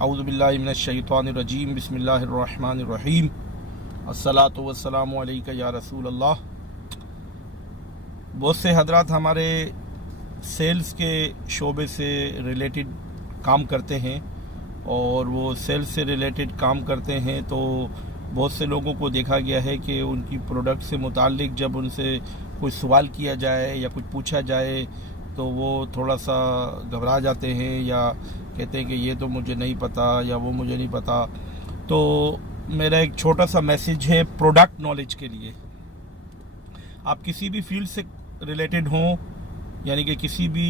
اعوذ باللہ من الشیطان الرجیم بسم اللہ الرحمن الرحیم الصلاۃ والسلام علیکہ یا رسول اللہ۔ بہت سے حضرات ہمارے سیلز کے شعبے سے ریلیٹڈ کام کرتے ہیں، اور وہ سیلز سے ریلیٹڈ کام کرتے ہیں تو بہت سے لوگوں کو دیکھا گیا ہے کہ ان کی پروڈکٹ سے متعلق جب ان سے کوئی سوال کیا جائے یا کچھ پوچھا جائے تو وہ تھوڑا سا گھبرا جاتے ہیں یا کہتے ہیں کہ یہ تو مجھے نہیں پتہ یا وہ مجھے نہیں پتہ۔ تو میرا ایک چھوٹا سا میسیج ہے پروڈکٹ نالج کے لیے۔ آپ کسی بھی فیلڈ سے ریلیٹڈ ہوں، یعنی کہ کسی بھی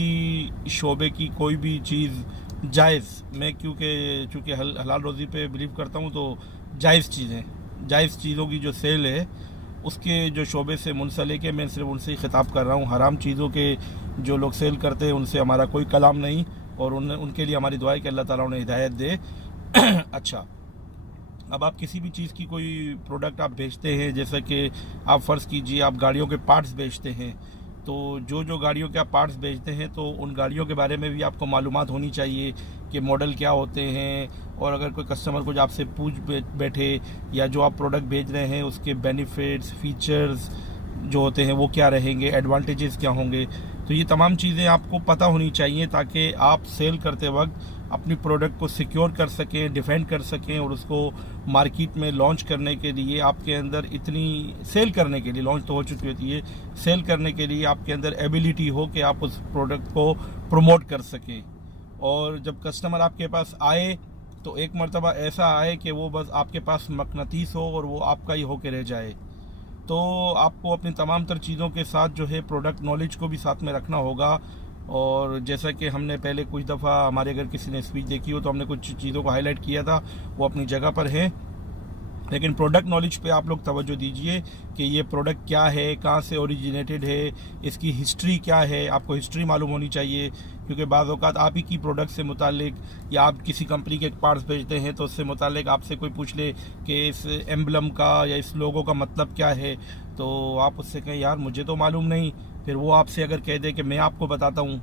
شعبے کی کوئی بھی چیز جائز، میں چونکہ حلال روزی پہ بلیو کرتا ہوں تو جائز چیزوں کی جو سیل ہے اس کے جو شعبے سے منسلک ہے، میں صرف ان سے ہی خطاب کر رہا ہوں۔ حرام چیزوں کے جو لوگ سیل کرتے ہیں ان سے ہمارا کوئی کلام نہیں، اور ان کے لیے ہماری دعا ہے کہ اللہ تعالیٰ انہیں ہدایت دے۔ اچھا، اب آپ کسی بھی چیز کی کوئی پروڈکٹ آپ بیچتے ہیں، جیسا کہ آپ فرض کیجئے آپ گاڑیوں کے پارٹس بیچتے ہیں، تو جو گاڑیوں کے آپ پارٹس بیچتے ہیں تو ان گاڑیوں کے بارے میں بھی آپ کو معلومات ہونی چاہیے کہ ماڈل کیا ہوتے ہیں، اور اگر کوئی کسٹمر کچھ آپ سے پوچھ بیٹھے یا جو آپ پروڈکٹ بیچ رہے ہیں اس کے بینیفٹس، فیچرز جو ہوتے ہیں وہ کیا رہیں گے، ایڈوانٹیجز کیا ہوں گے، تو یہ تمام چیزیں آپ کو پتہ ہونی چاہیے تاکہ آپ سیل کرتے وقت اپنی پروڈکٹ کو سیکیور کر سکیں، ڈیفینڈ کر سکیں، اور اس کو مارکیٹ میں لانچ کرنے کے لیے آپ کے اندر سیل کرنے کے لیے، لانچ تو ہو چکی ہوتی ہے، سیل کرنے کے لیے آپ کے اندر ایبیلٹی ہو کہ آپ اس پروڈکٹ کو پروموٹ کر سکیں۔ اور جب کسٹمر آپ کے پاس آئے تو ایک مرتبہ ایسا آئے کہ وہ بس آپ کے پاس مقناطیس ہو اور وہ آپ کا ہی ہو کے رہ جائے۔ تو آپ کو اپنی تمام تر چیزوں کے ساتھ جو ہے پروڈکٹ نالج کو بھی ساتھ میں رکھنا ہوگا۔ اور جیسا کہ ہم نے پہلے کچھ دفعہ ہمارے اگر کسی نے اسپیچ دیکھی ہو تو ہم نے کچھ چیزوں کو ہائی لائٹ کیا تھا، وہ اپنی جگہ پر ہے، لیکن پروڈکٹ نالج پہ آپ لوگ توجہ دیجئے کہ یہ پروڈکٹ کیا ہے، کہاں سے اوریجنیٹڈ ہے، اس کی ہسٹری کیا ہے، آپ کو ہسٹری معلوم ہونی چاہیے، کیونکہ بعض اوقات آپ ہی کی پروڈکٹ سے متعلق یا آپ کسی کمپنی کے پارٹس بھیجتے ہیں تو اس سے متعلق آپ سے کوئی پوچھ لے کہ اس ایمبلم کا یا اس لوگو کا مطلب کیا ہے، تو آپ اس سے کہیں یار مجھے تو معلوم نہیں، پھر وہ آپ سے اگر کہہ دے کہ میں آپ کو بتاتا ہوں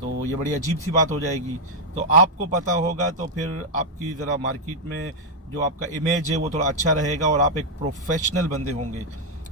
تو یہ بڑی عجیب سی بات ہو جائے گی۔ تو آپ کو پتہ ہوگا تو پھر آپ کی ذرا مارکیٹ میں جو آپ کا امیج ہے وہ تھوڑا اچھا رہے گا اور آپ ایک پروفیشنل بندے ہوں گے۔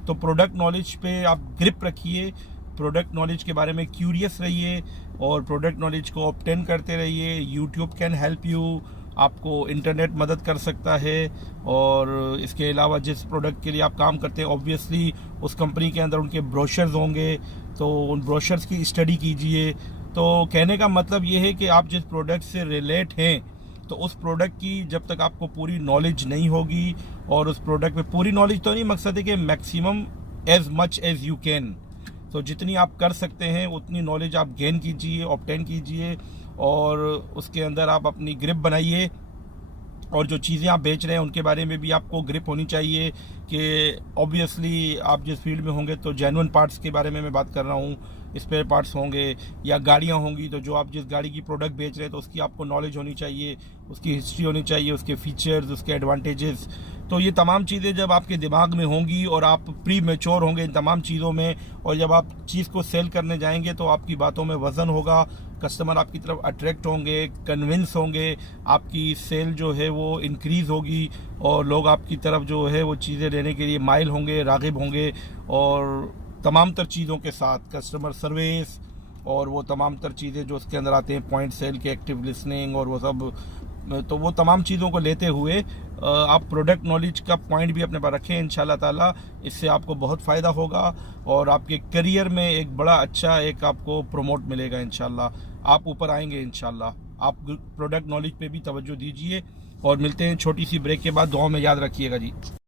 تو پروڈکٹ نالج پہ آپ گرپ رکھیے، پروڈکٹ نالج کے بارے میں کیوریس رہیے اور پروڈکٹ نالج کو آبٹین کرتے رہیے۔ یوٹیوب کین ہیلپ یو، آپ کو انٹرنیٹ مدد کر سکتا ہے، اور اس کے علاوہ جس پروڈکٹ کے لیے آپ کام کرتے ہیں اوبویسلی اس کمپنی کے اندر ان کے بروشرز ہوں گے، تو ان بروشرز کی اسٹڈی کیجئے۔ تو کہنے کا مطلب یہ ہے کہ آپ جس پروڈکٹ سے ریلیٹ ہیں تو اس پروڈکٹ کی جب تک آپ کو پوری نالج نہیں ہوگی، اور اس پروڈکٹ میں پوری نالج تو نہیں، مقصد ہے کہ maximum as much as you can, تو جتنی آپ کر سکتے ہیں اتنی نالج آپ گین کیجئے، آبٹین کیجئے، اور اس کے اندر آپ اپنی گرپ بنائیے، اور جو چیزیں آپ بیچ رہے ہیں ان کے بارے میں بھی آپ کو گرپ ہونی چاہیے کہ اوبویسلی آپ جس فیلڈ میں ہوں گے تو جینون پارٹس کے بارے میں بات کر رہا ہوں، اسپیئر پارٹس ہوں گے یا گاڑیاں ہوں گی، تو جو آپ جس گاڑی کی پروڈکٹ بیچ رہے ہیں تو اس کی آپ کو نالج ہونی چاہیے، اس کی ہسٹری ہونی چاہیے، اس کے فیچرز، اس کے ایڈوانٹیجز۔ تو یہ تمام چیزیں جب آپ کے دماغ میں ہوں گی اور آپ پری میچور ہوں گے ان تمام چیزوں میں، اور جب آپ چیز کو سیل کرنے جائیں گے تو آپ کی باتوں میں وزن ہوگا، کسٹمر آپ کی طرف اٹریکٹ ہوں گے، کنونس ہوں گے، آپ کی سیل جو ہے وہ انکریز ہوگی، اور لوگ آپ کی طرف جو ہے وہ چیزیں لینے کے لیے مائل ہوں گے، راغب ہوں گے، اور تمام تر چیزوں کے ساتھ کسٹمر سروس اور وہ تمام تر چیزیں جو اس کے اندر آتے ہیں، پوائنٹ سیل کے، ایکٹیو لسننگ اور وہ سب، تو وہ تمام چیزوں کو لیتے ہوئے آپ پروڈکٹ نالج کا پوائنٹ بھی اپنے پاس رکھیں۔ انشاءاللہ تعالی اس سے آپ کو بہت فائدہ ہوگا، اور آپ کے کریئر میں ایک بڑا اچھا ایک آپ کو پروموٹ ملے گا انشاءاللہ، آپ اوپر آئیں گے انشاءاللہ۔ آپ پروڈکٹ نالج پہ بھی توجہ دیجئے، اور ملتے ہیں چھوٹی سی بریک کے بعد، دعاؤں میں یاد رکھیے گا جی۔